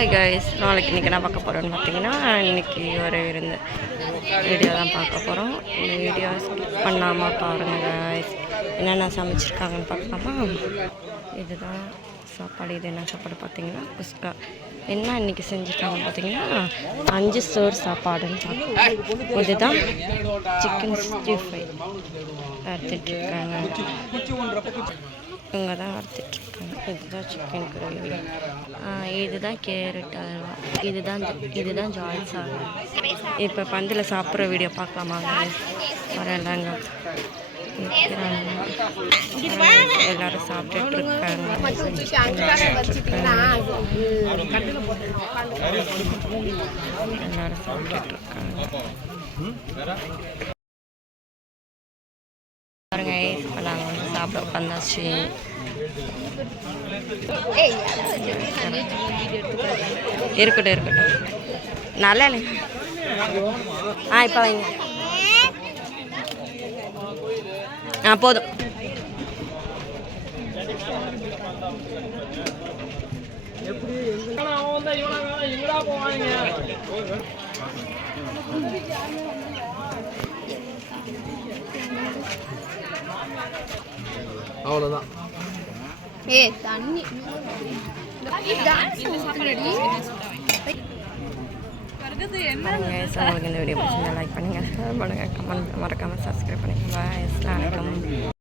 Hi guys, நாளைக்கு இன்றைக்கி என்ன பார்க்க போகிறோன்னு பார்த்தீங்கன்னா, இன்றைக்கி ஒரு விருந்து வீடியோ தான் பார்க்க போகிறோம். இந்த வீடியோ ஸ்கிப் பண்ணாமல் பாருங்கள் கைஸ். என்னென்ன சமைச்சிருக்காங்கன்னு பார்க்கலாமா? இதுதான் சாப்பாடு. இது என்ன சாப்பாடு பார்த்தீங்கன்னா குஸ்கா. என்ன இன்றைக்கி செஞ்சுருக்காங்கன்னு பார்த்தீங்கன்னா 5 சோறு சாப்பாடுன்னு பார்க்கலாம். இதுதான் சிக்கன் 65 வறுத்துட்ருக்காங்க. இவங்க தான் வறுத்துட்ருக்காங்க. இதுதான் சிக்கன் கிரேவி. இதுதான் கேரட் அல்வா. இதுதான் ஜால் சாதம். இப்போ பந்தில் சாப்பிட்ற வீடியோ பார்க்கலாமாங்க? வரலாங்க எல்லாரும் சாப்பிட்டுட்டு இருக்காங்க. எல்லாரும் சாப்பிட்டுட்டு இருக்காங்க பாருங்க. இப்போ நாங்கள் வந்து சாப்பிட உட்காந்தாச்சு. இருக்கட்டும் நல்லா இல்லை. இப்போ வைங்க. போதும். அவ்வளோதான். தண்ணி உங்களுக்கு இந்த வீடியோ பிடிச்சிருந்தா லைக் பண்ணுங்கள், ஷேர் பண்ணுங்கள், கமெண்ட் மறக்காமல் சப்ஸ்கிரைப் பண்ணுங்கள். பாய், அஸ்ஸலாமு அலைக்கும்.